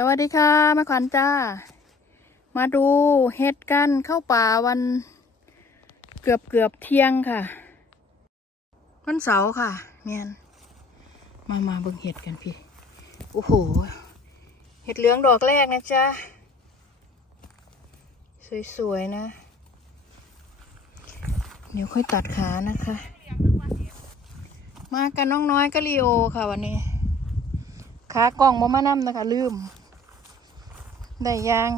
สวัสดีค่ะแม่ขวัญจ้า มาดูเห็ดกันเข้าป่าวันเกือบเกือบเที่ยงค่ะ วันเสาร์ค่ะเมียนมามาเบิ่งเห็ดกันพี่ โอ้โห เห็ดเหลืองดอกแรกนะจ๊ะ สวยๆนะ เดี๋ยวค่อยตัดขานะคะ มากันน้องน้อยก็ลีโอค่ะวันนี้ขากล้องบ่มานำนะคะ ลืม ได้ยาง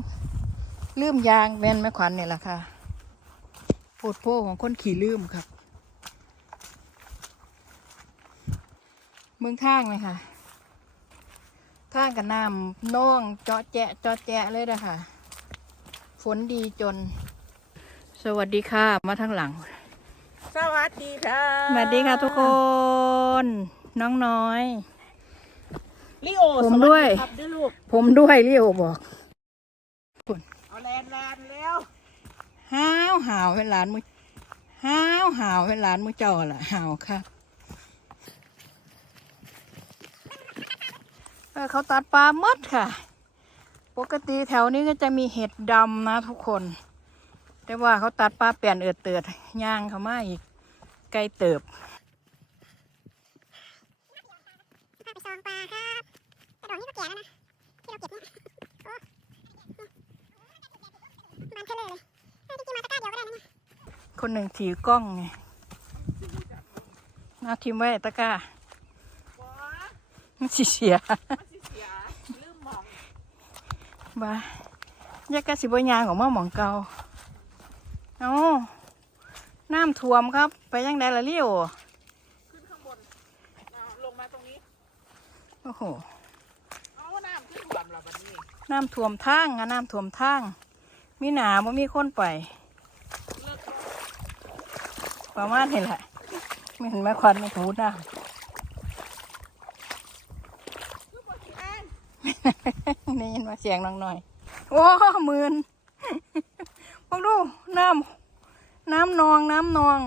ลืมยางแม่นแม่ขวัญเนี่ยแหละค่ะโปดโพของคนขี่ลืมครับ เมืองทางเลยค่ะทางกับน้ำน่องเจาะแจะเจาะแจะเลยนะคะฝนดีจน สวัสดีค่ะ มาทางหลัง สวัสดีค่ะ สวัสดีค่ะทุกคน น้องน้อย ลิโอผมสด้วยสครับด้วยลูกผมด้วยเรียวบอก เอาแลนแลนแล้ว ห้าวหาวเว้นหลานมุห้าวหาวเว้นหลานมุเจ้าล่ะหาวค่ะเออเขาตัดปลาเมดค่ะ ปกติแถวนี้ก็จะมีเห็ดดำนะทุกคน แต่ว่าเขาตัดปลาเปลี่ยนเอือดเตือดย่างเขามาอีกไกลเติบ พาไปซองปลาครับกระดองนี่ก็แก่แล้วนะ ที่เราเก็บเนี่ยโอ้บานเทเลอร์เลยน่าจะกินมาตะกร้าเดียวก็ได้นะเนี่ย คนหนึ่งถือกล้องไงนาทิมไว้ตะกร้าว้ามันสิเสียมันสิเสียลืมหมองบ้าแยกกะสิบยางของมาหมองเก่าเอาน้ำท่วมครับ ไปยังไดละเลี้ยวขึ้นข้างบนเอาลงมาตรงนี้ โอ้โหเอาน้ำขึ้นความละบัดนี้ น้ำท่วมทางอะน้ำท่วมทาง มีหนาบ่มีคนไปเลิกแล้ว ประมาณนี้แหละไม่เห็นแม่ควันไม่ถูน้คือบนที่อ่านำนี่ยินมาเสียงน้องหน่อย โอ้หมื่นพวกดูน้ำน้ำนองน้ำนอง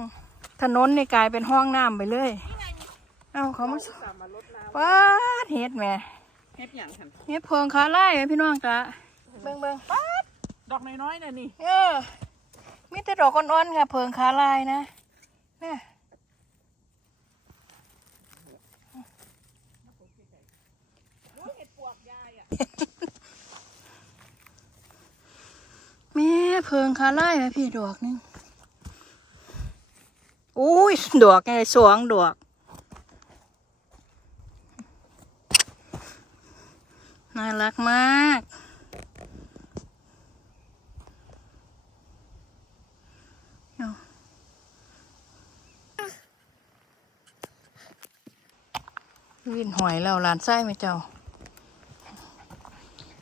ถนนนี่กลายเป็นห้องน้ำไปเลยนี่ไงเอ้าเขามาสามารถลดน้ป้าดเฮ็ดแหม่ำเฮ็ดอย่างหันเฮ็ดเพิงขาไล่ไหมพี่น้องจ้ะเบิ่งเบิ่งป๊าดดอกน้อยๆน่ะนี่ เออมีแต่ดอกอ่อนๆค่ะเพิงขาลายนะ เนี่ยโอ้ยเห็ดปวกยายอะแม่เพิงขาไลายไหมพี่ดอกนึงอุ้ยดอกไงสองดอกน่ารักมาก วินหอยแล้วหลานไส้ไหมเจ้า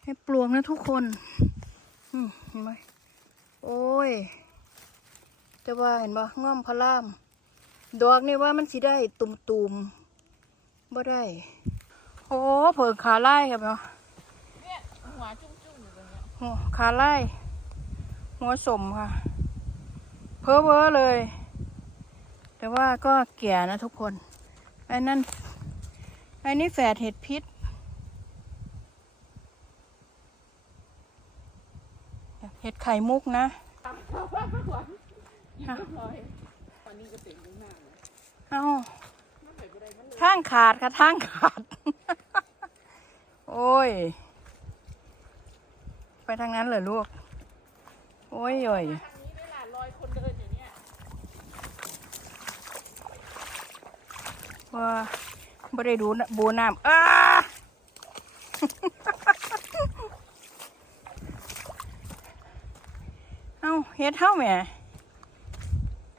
ให้ปลวงนะทุกคนอืมเห็นไหมโอ้ยแต่ว่าเห็นบ่ง่อมพะล่าม ดอกนี่ว่ามันสิได้ตุ่มตุมๆบ่ได้ โอ้เผิงขาไล่ครับเนาะเนี่ยหัวจุ้งๆอยู่ตรงเนี้ยหัวขาไล่หัวสมค่ะ เพ้อเพ้อเลย แต่ว่าก็แก่นะทุกคนไอ้นั่นไอ้นี่แฝดเห็ดพิษเห็ดไข่มุกนะอีกเรียบร้อยตอนนี้ก็เต็มข้างหน้าเลยเอามันไปบ่ได้มันเลยทางขาดค่ะทางขาด โอ้ย ไปทางนั้นเลยลูก โอ้ยโอ้ยทางนี้ ได้ล่ะรอยคนเดินอย่างเนี้ยว่าบ่ได้ดูนะบูน้ำอ้าเอาเฮ็ดเท่าแหม่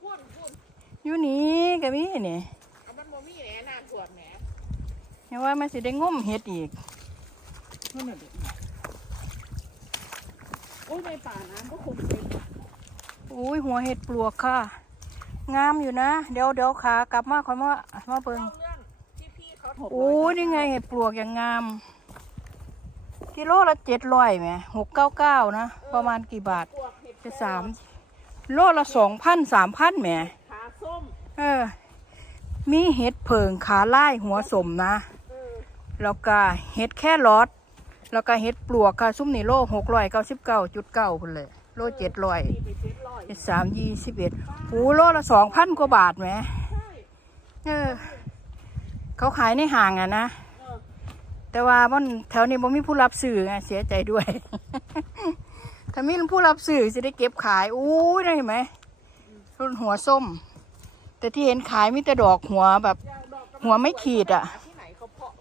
พูดพูดอยู่นี่กะมีนี่เอามันโมมี่แหน่น้ำท่วมแหน่อย่าว่ามันสิได้งมเฮ็ดอีกนั่นน่ะเด็กโอ้ยในป่าน้ำก็คงเป็นอุ้ยหัวเห็ดปลวกค่ะ งามอยู่นะ เดี๋ยวเดี๋ยวขากลับมาคอยมามาเบิ่ง เล่าเรื่องที่พี่เขาถกโอ้ยนี่ไงเห็ดปลวกอย่างงาม กิโลละเจ็ดร้อยไหมหกเก้าเก้านะ ประมาณกี่บาทปวกเห็ดจะสามโลละสองพันสามพันแหมขาส้มเออ มีเห็ดเผิงขาไล่หัวสมนะเออแล้วก็เห็ดแค่รอดแล้วก็เฮ็ดปลวกค่ะซุ้มนี่โลหกร้อยเก้าสิบเก้าจุดเก้าพุ่นเลยโลเจ็ดร้อยตีไปเจ็ดร้อยเจ็ดสามยี่สิบเอ็ดหูโลละสองพันกว่าบาทไหมใช่เออ เขาขายในห้างอะนะเออแต่ว่ามันแถวนี้บ่มีผู้รับสื่อไงเสียใจด้วย ถ้ามีผู้รับสื่อจะได้เก็บขายอู้ยได้เห็นไหมรุ่นหัวส้ม แต่ที่เห็นขายมีแต่ดอกหัวแบบยางดอกกำลังหัวไม่ขีดอะที่ไหนเขาเพาะ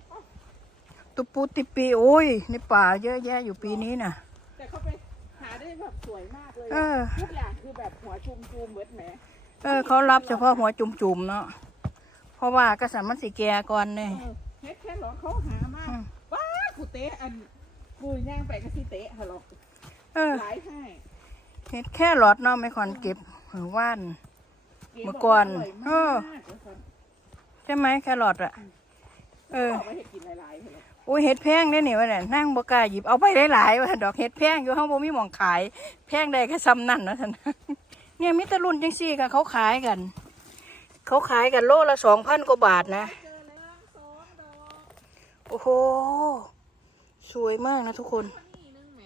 ตุปูติปีโอ้ยในป่าเยอะแยะอยู่ปีนี้น่ะ แต่เขาไปหาได้แบบสวยมากเลยเออทุกอย่างคือแบบหัวจุ่มจุ่มๆเบิดแหมเออเขารับเฉพาะหัวจุ่มๆเนาะ เพราะว่ากระสันมันสีแก่ก่อนเนี่ยเออเฮ็ดแค่หรอเขาหามาอืมว้ากูเตะอันกูย่างไปก็สิเตะฮะหรอกเออหลายให้เห็ดแค่หลอดเนาะไม่ค่อนเก็บหรือว่านเมื่อก่อนร่ยเอมาอกว่าซั่นใช่ไหมแค่หลอดอะเออบอกว่าเห็ดกินหลายๆเถอะโอ้ยเห็ดแพงได้นี่วะเนี่ยนั่งบกล้าหยิบเอาไปหลายๆวะดอกเห็ดแพงอยู่ห้องบ่มีหมองขาย แพงได้แค่ซ้ำนั่นนะท่านเนี่ยมิตรรุ่นจังซี่ค่ะเขาขายกัน เขาขายกันโลละสองพันกว่าบาทนะเจอแล้วสองดอกโอ้โห สวยมากนะทุกคนนี่นึงแหม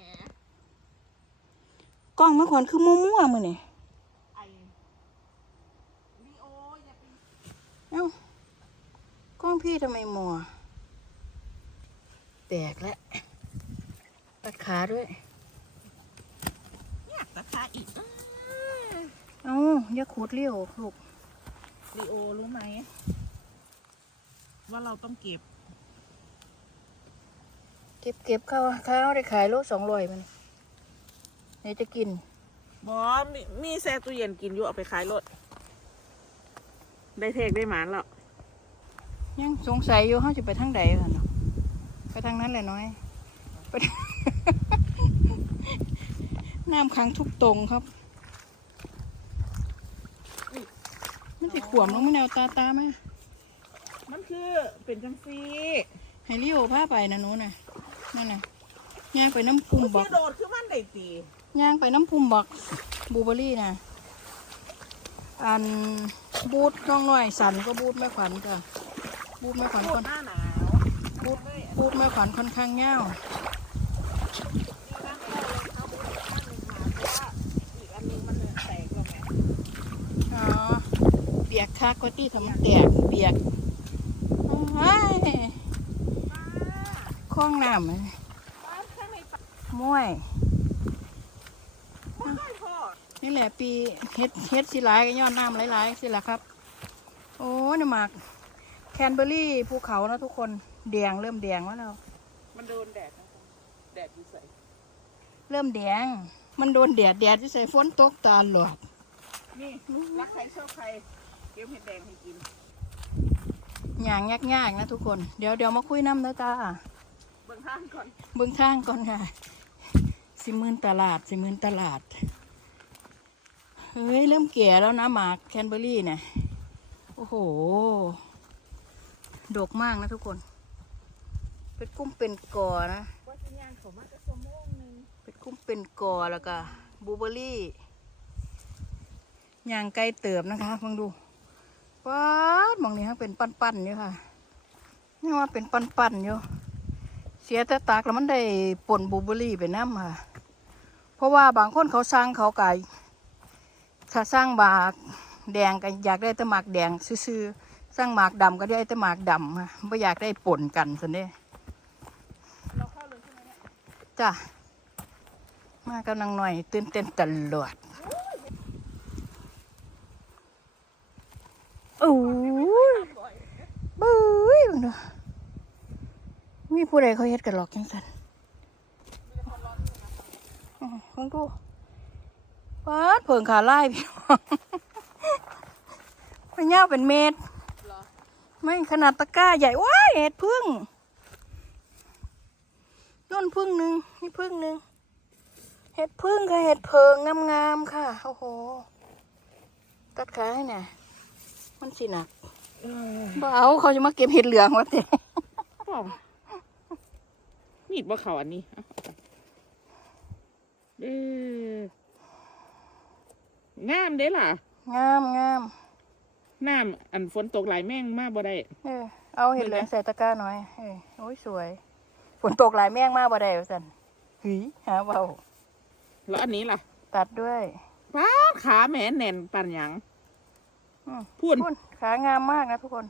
กล้องเมื่อก่อนคือมั่วๆมือนี่ไอลีโออย่าไปเอ้ากล้องพี่ทำไมมัว แตกแล้วตัดขาด้วยอยากราคาอีก เอ้าอย่าขูดเลี้ยวลูก ลีโอรู้ไหม ว่าเราต้องเก็บ เก็บเก็บเข้าข้าวได้ขายโลสองร้อยมันเดี๋ยวจะกินบอมีมีแซ่ตู้เย็นกินอยู่เอาไปขายรถได้เทกได้หมานแล้วยังสงสัยอยู่เขาจะไปทางใดกันเนาะไปทางนั้นแหละน้อยไปน้ำขังทุกตรงครับ มันสิขวมลงไม่แนวตาตาไหมมันคือเป็นจังซีให้ลิโอพาไปนะหนูน่ะนั่นน่ะย่างไปน้ำพุ่มมันบอคืกอโดดคือมันได้ตีย่างไปน้ำพุ่มบอกบลูเบอร์รี่น่ะอันบูดน้องน้อยสันก็บูดแม่ขวัญจ้ะบูดแม่ขวัญพูคดนหน้าหนาวบูดบูดแม่ขวัญค่อนข้างเง่าว อีกอันนึงมันแตกแล้วแม่ อ๋อเปียกคักก็ที่ทำแตกเปียกโอ้ยคล้องน้ำอะบ้านข้างในป่าม้วยไม่ค่อยพอนี่แหละปีเฮ็ดเฮ็ดสิหลายก็ย้อนน้ำหลายๆสิละครับ โอ้ยนี่หมากแคนเบอร์รี่ภูเขานะทุกคนแดงเริ่มแดงแล้วเรามันโดนแดดนะแดดอยู่ใส่เริ่มแดง มันโดนแดดแดดที่ใส่ฝนตกตาหลวดนี่รักใครชอบใคร เก็บเห็ดแดงให้กินอย่างยากๆนะทุกคน เดี๋ยวเดี๋ยวมาคุยน้ำนะจ้า เบิ่งข้างก่อน เบื้องทางก่อนค่ะ สิหมื่นตลาด สิหมื่นตลาด เฮ้ย เริ่มแก่แล้วนะหมากแคนเบอรี่เนี่ย โอ้โห ดกมากนะทุกคน เป็นกุ้มเป็นกอนะว่าจะย่างเขามาจะสมงหนึงเป็นกุ้มเป็นกอแล้วก็บลูเบอร์รี่ ย่างไกลเติบนะคะฟังดู ป๊าดมองนี้ฮะเป็นปั้นๆอยู่ค่ะนี่ว่าเป็นปั้นๆอยู่เสียแต่ตากแล้วมันได้ป่นบลูเบอรี่ไปน้ำค่ะ เพราะว่าบางคนเขาสร้างเขาไก่ถ้าสร้างหมากแดงก็อยากได้แต่หมากแดงซื่อๆสร้างหมากดำก็ได้แต่หมากดำค่ะไม่อยากได้ป่นกันสิเนี่ยเราเข้าเลยใช่ไหมเนี่ยจ้ะมากำลังหน่อยตื่นเต้นตลอด โอ้ยบ่อยบุ้ยมึงดูมีผู้ใดเขาเฮ็ดกันหรอกจังสันอ๋อมึงดูว้าดเผิงขาไล่พี่น้องมันยาวเป็นเมตร ไม่ขนาดตะกร้าใหญ่ ว้ายเห็ดพึ่งนู่นพึ่งหนึ่งนี่พึ่งหนึ่งเห็ดพึ่งค่ะ เห็ดเพิงงามๆค่ะ โอ้โห ตัดขาให้หน่อย มันสิหนักเออบ่เอาเขาจะมาเก็บเห็ดเหลืองวะเต้บอกมีดว่าเขาอันนี้เอาเอาไปเอองามเด้ล่ะ งามงามน้ำอันฝนตกหลายแม่งมากบ่ได้เออเอาเห็ดเหลืองใส่ตะกร้าหน่อยเออโอ้ยสวยฝฝนตกหลายแมงมากบ่ได้ว่าซั่นหืยหาเบาแล้วอันนี้ล่ะ ตัดด้วยป้าดขาแหมแน่นปันหยังอืม พูดพุ่นขางามมากนะทุกคน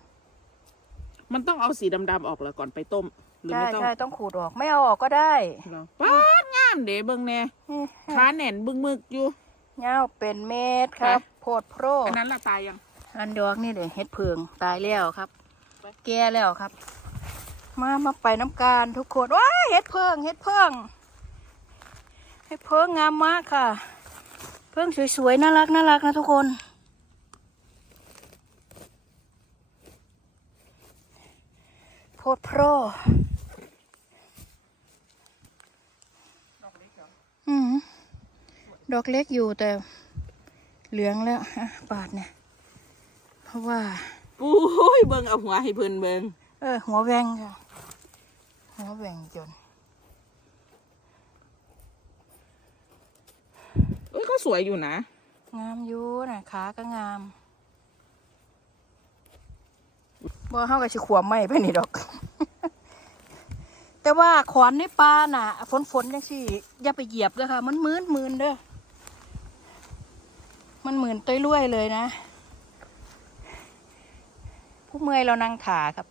มันต้องเอาสีดำๆออกแล้วก่อนไปต้มหรือใช่ไม่ต้องใช่ต้องขูดออก ไม่เอาออกก็ได้เหรอป้าดงามเด้เบิ่งแน่นี่ขาแน่นบึงมึกอยู่ เงาเป็นเม็ดครับ โพดโพรอันนั้นละตายยัง อันดอกนี่เดี๋ยวเฮ็ดเพิงตายแล้วครับ แก่แล้วครับ มามาไปน้ำการทุกคนว้าเฮ็ดเพิงเฮ็ดเพิงเฮ็ดเพิงงามมากค่ะ เพิงสวยๆน่ารักน่ารักนะทุกคน โพดโพรอืมดอกเล็กอยู่แต่เหลืองแล้วฮะปาดเนี่ย เพราะว่าปุ้ยเบิ่งเอาหัวให้เพิ่นเบิ่งเออ หัวแหวงค่ะ หัวแหวงจนเอ้ยก็สวยอยู่นะ งามอยู่นะขาก็งาม บ่เฮากับสิขวมไม่ไปนี่ดอก แต่ว่าขอนในปลาน่ะ ฝนฝนๆจังสิอย่าไปเหยียบเลยค่ะ มันมืนมืนเด้อมันหมื่นต้อยรวยเลยนะ ผู้เมื่อยเรานั่งขาครับ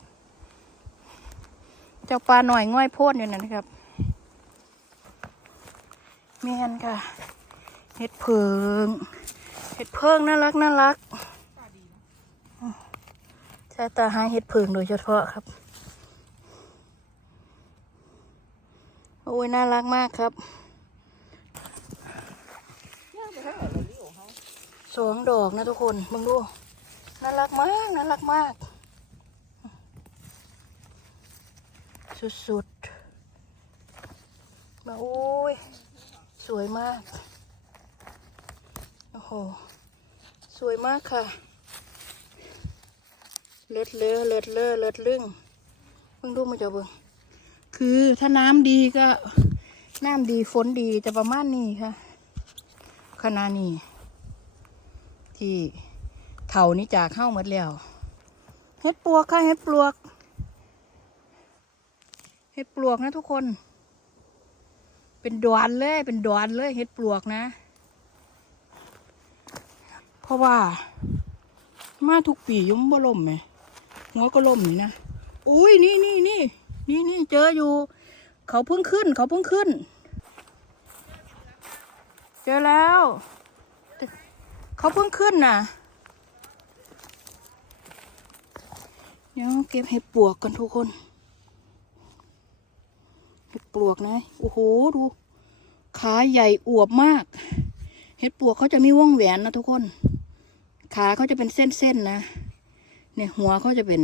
เจ้าปลาหน่อยง่อยโพดอยู่นั่นครับเมียนค่ะเห็ดเพิงเห็ดเพิงน่ารักน่ารัก ใช้ตาหาเห็ดเพิงโดยเฉพาะครับ โอ้ย น่ารักมากครับสองดอกนะทุกคนมึงดู น่ารักมาก น่ารักมาก สุดๆ มาโอ้ย สวยมาก โอ้โห สวยมากค่ะ เลิศเลอเลิศเลอเลิศลึ่งเพิ่งดูมาจะเบิ่งคือถ้าน้ำดีก็น้ำดีฝนดีจะประมาณนี้ค่ะขนาดนี้ที่เถานี้จากเข้าหมดแล้วเฮ็ดปลวกค่ะเฮ็ดปลวกเห็ดปลวกนะทุกคน เป็นดอนเลย เป็นดอนเลยเห็ดปลวกนะ เพราะว่า มาทุกปียุ่มบ่ล่มไหม หัวก็ล่มนี่นะ อุ้ยนี่นี่นี่นี่นี่เจออยู่ เขาเพิ่งขึ้น เขาเพิ่งขึ้น เจอแล้ว เขาเพิ่งขึ้นน่ะ เดี๋ยวเก็บเห็ดปลวกกันทุกคนเห็ดปลวกนะ โอ้โห ดู ขาใหญ่อวบมาก เห็ดปลวกเขาจะมีวงแหวนนะทุกคน ขาเขาจะเป็นเส้นๆนะ เนี่ยหัวเขาจะเป็น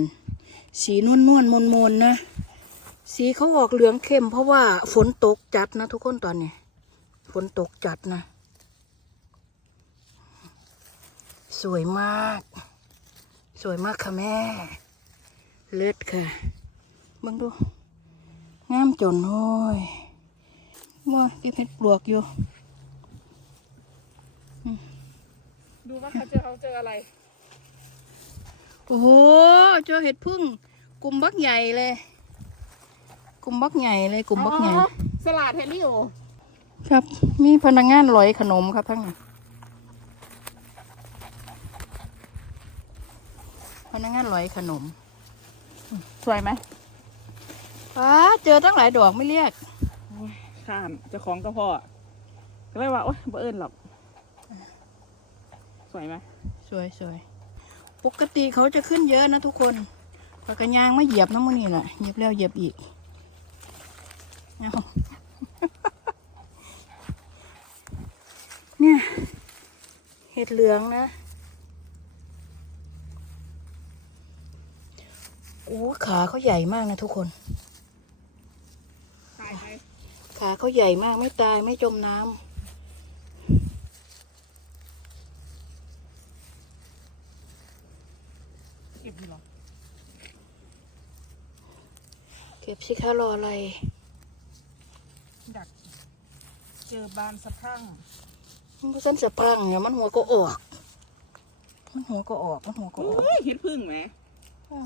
สีนวลนวลมนมนนะ สีเขาออกเหลืองเข้ม เพราะว่าฝนตกจัดนะทุกคนตอนนี้ฝนตกจัดนะ สวยมาก สวยมากค่ะแม่ เลิศค่ะเบิ่งดูงามจนโอ้ยว่าเก็บเห็ดปลวกอยู่ ดูว่าเขาเจอเขาเจออะไร โอ้โหเจอเห็ดพึ่งกลุ่มบักใหญ่เลย กลุ่มบักใหญ่เลยกลุ่มบักใหญ่อ๋อสลัดเฮลิโอครับ มีพนักงานลอยขนมครับทั้งนั้นพนักงานลอยขนม สวยไหมป้าเจอตั้งหลายดอกไม่เรียกข้านเจ้าของกระเพาะก็เลยว่าโอ๊ยบ่เอิญหรอก สวยไหมสวยสวย ปกติเขาจะขึ้นเยอะนะทุกคนปากกระยางไม่เหยียบน้ำมันนี่แหละเหยียบแล้วเหยียบอีกเอาเนี่ยเห็ดเหลืองนะโอ้ขาเขาใหญ่มากนะทุกคนตายไปขาเขาใหญ่มากไม่ตายไม่จมน้ำ เก็บอยู่หรอ เก็บสิคะรออะไร ดัก เจอบานสะพรั่งมันก็เส้นสะพรังเนี่ยมันหัวก็ออก มันหัวก็ออก มันหัวก็ออกอุ้ยเห็ดพึ่งไหม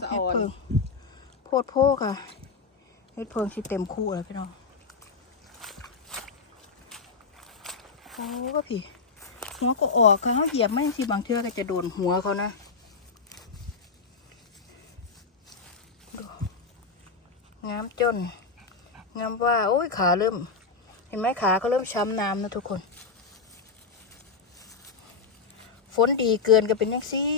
สะออนเห็ดเพิ่งโพดโพกค่ะเฮ็ดเพิงสิเต็มคู่แล้วพี่น้องโอ้ก็พี่หัวก็ออกค่ะเขาเหยียบไม่สิบางเทื่อก็จะโดนหัวเขานะ งามจน งามว่า โอ้ยขาเริ่ม เห็นไหมขาก็เริ่มช้ำน้ำนะทุกคน ฝนดีเกินก็เป็นยังซี่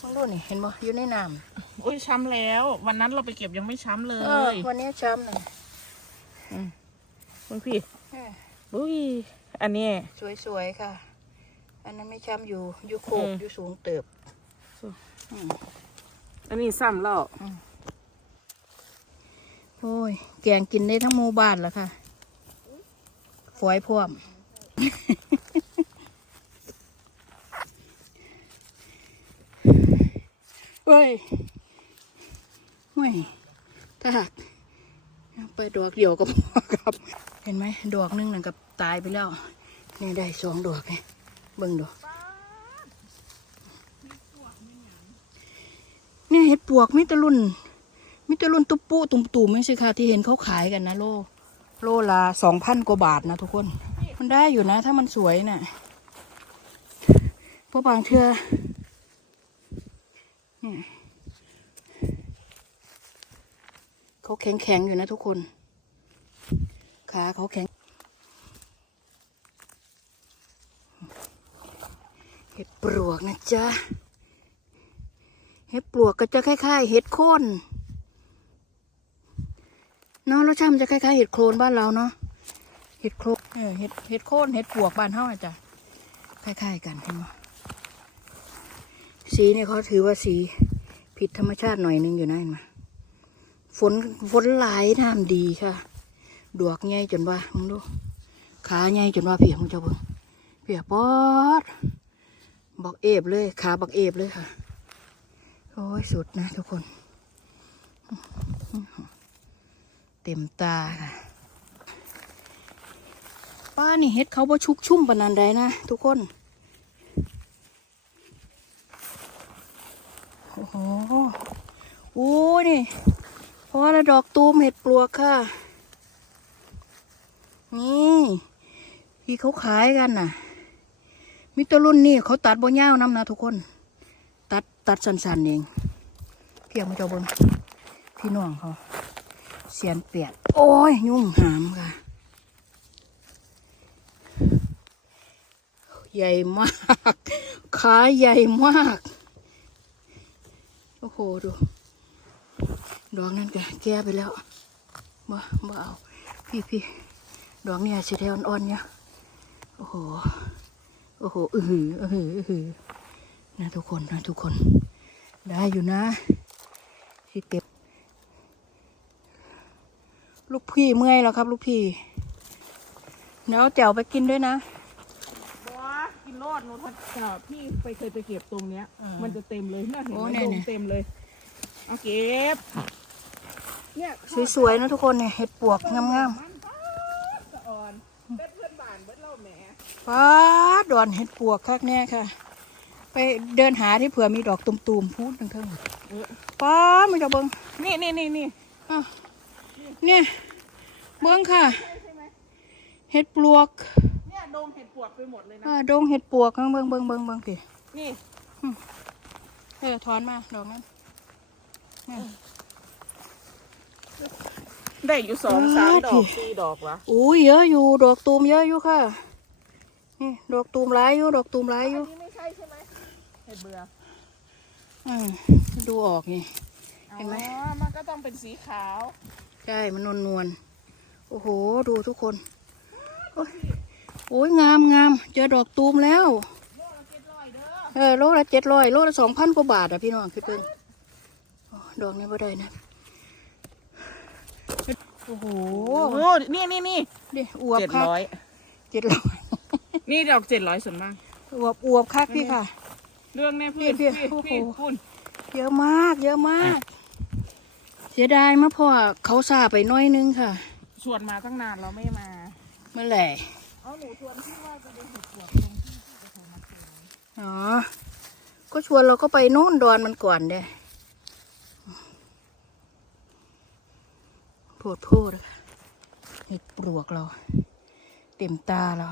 มองดูนี่เห็นบ่อยู่ในน้ำโอ้ยช้ำแล้ว วันนั้นเราไปเก็บยังไม่ช้ำเลเออยวันนี้ช้ำหน่อยคุณพี่เอออุ้ยอันนี้ สวยๆค่ะ อันนั้นไม่ช้ำอยู่อยู่โคกอืม อยู่สูงเติบ อันนี้ซ้ำแล้ว โอ้ย แกงกินได้ทั้งหมู่บ้านแล้วค่ะ ฝอยพ่วม เฮ้ยห่วยถ้าหากไปดอกเดียวก็พอครับ เห็นไหมดอกหนึงนั่นกับตายไปแล้ว นี่ได้สองดอกไงเบิ่งดอกเนี่ยเห็ดปวกมิตรรุ่น มิตรรุ่นตุ๊ปปุตุ่มตุ่มไม่ใช่ค่ะที่เห็นเขาขายกันนะโล โลละสองพันกว่าบาทนะทุกคน มันได้อยู่นะ ถ้ามันสวยน่ะเพราะบางเทือเนี่ยเขาแข็งแข็งๆอยู่นะทุกคนขาเขาแข็งเห็ดปลวกนะจ๊ะ เห็ดปลวกก็จะคล้ายๆ เห็ดโคน เนาะรสชาติมันจะคล้ายๆเห็ดโคลนบ้านเราเนาะเห็ดโคลนเออเห็ดเห็ดโคนเห็ดปวกบ้านเฮาอะจ้ะคล้ายๆกันเห็นไหมสีเนี่ยเขาถือว่าสีผิดธรรมชาติหน่อยนึงอยู่นะเห็นไหมฝนฝนหลายน้ำดีค่ะ ดวกใหญ่จนว่ามึงดูขาใหญ่จนว่าเพียมึงเจ้าเบิ่งเพียปอดบักเอฟเลยขาบักเอฟเลยค่ะ โอ้ยสุดนะทุกคน เต็มตาค่ะป้านี่เฮ็ดเขาบ่ชุกชุ่มปานนันใดนะทุกคน โอ้โห โอ้นี่เพราะว่าดอกตูมเห็ดปลวกค่ะ นี่ที่เขาขายกันน่ะ มิตรรุ่นนี่เขาตัดบ่ยาวน้ำนะทุกคน ตัดตัดสั้นๆเอง เพียงมาเจ้าบนพี่น้องเขา เสียนเปียด โอ้ย ยุ่งหามค่ะ ใหญ่มาก ขาใหญ่มาก โอ้โห ดู ดอกนั่นก็แก่ไปแล้วบ่บ่เอา พี่พี่ดอกเนี่ยสีแดงอ่อนๆเนี่ย โอ้โห โอ้โหอือหืออือหืออือหือนะทุกคนนะทุกคน ได้อยู่นะที่เก็บ ลูกพี่เมื่อยแล้วครับ ลูกพี่ เดี๋ยวเอาแจ่วไปกินด้วยนะ บัวกินรอดหนูทัดอ่าพี่ไปเคยไปเก็บตรงเนี้ยอืมมันจะเต็มเลยเนี่ยเห็นโอ้ไหมเนี่ยลเนี่งยเต็มเลยเอาเก็บ เนี่ยสวยๆนะทุกคนเนี่ยเห็ดปวกงามมันป้าดสะอ่อนเป็นเพื่อนบ้านเบิ้ลเล่าแหมๆป้าดดอนเห็ดปวกคักแน่ค่ะ ไปเดินหาที่เผื่อมีดอกตุ่มๆพูดทั้งเทิงเออป้าไม่จะเบิ้งนี่นี่นี่นี่อ้าว เนี่ย เบิ้งค่ะ เห็ดปลวก เนี่ยโดมเห็ดปวกไปหมดเลยนะ อ่า ดงเห็ดปวกข้างเบิ้งเบิ้งเบิ้งเบิ้งพี่นี่ เออถอนมาดอกนั้นได้อยู่สองสามดอ้าอวกสี่ดอกวะอุ้ยเยอะอยู่ ดอกตูมเยอะอยู่ค่ะ นี่ดอกตูมหลายอยู่ ดอกตูมหลายออันยู่นี้ไม่ใช่ใช่ไหมเห็ดเบื่ออืมดูออกนี่ เห็นไหม อ๋อมันก็ต้องเป็นสีขาว ใช่มันนวลนวลๆโอ้โห ดูทุกคนโอ้ยโอ้ยงามงามเจอดอกตูมแล้วเออโลละเจ็ดร้อยโลละสองพันกว่าบาทอะพี่น้องคือเพิ่งโอ้ดอกนี้บ่ได้นะโอ้โหโอ้นี่นี่นี่เดี๋ยวอวบเจ็ดคักร้อยเจ็ดร้อยนี่ดอกเจ็ดร้อยส่วนมากอวบอวบคักพี่ค่ะ เรื่องแน่พี่พี่พี่โอ้โหพี่คุณเยอะมาก เยอะมาก เสียดายมากเพราะว่าเขาซาไปหน้อยนึงค่ะ ชวนมาตั้งนานเราไม่มา เมื่อไหร่เอาหนูชวนพี่ว่าจะไปเห็ดปวกตรงที่จะโทรมาเจออ๋อ ก็ชวนเราก็ไปโน่นดอนมันก่อนเด้โพดโพดเห็ดปลวกเรา เต็มตาเรา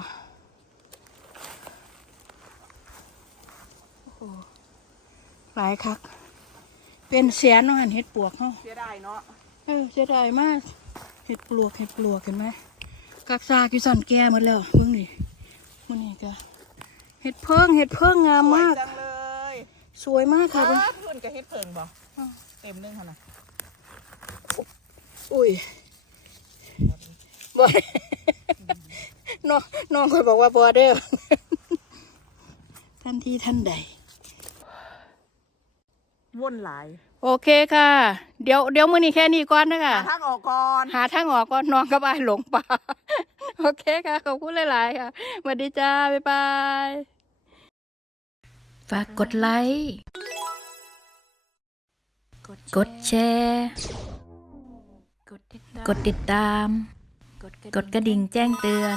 โอ้โหหลายคัก เป็นแสนเนาะหันเห็ดปลวกเนาะเสียดายเนาะเออเสียดายมากเห็ดปลวกเห็ดปลวกเห็นไหมกักซากอยู่สันแก่หมดแล้วเพิ่งนี่มันนี่ก็เห็ดเพิ่งเห็ดเพิ่งงามมากจังเลยสวยมากค่ะค่ะเพื่อนกับเฮ็ดเพิงบ่เต็มหนึงค่ะนะอุ้ยบอดน้องน้องเคยบอกว่าบอเดอร์ทันทีท่านใด ว่นหลายโอเคค่ะ เดี๋ยวเดี๋ยวมือนี้แค่นี้ก่อนนะหาคะทางออกก่อน หาทางออกก่อนน้องกับไอ้ายหลงป่า โอเคค่ะ ขอบคุณหลาย ๆ ค่ะสวัสดีจ้า บ๊ายบาย ฝากกดไลค์ กดแชร์ กดติดตาม กดกระดิ่งแจ้งเตือน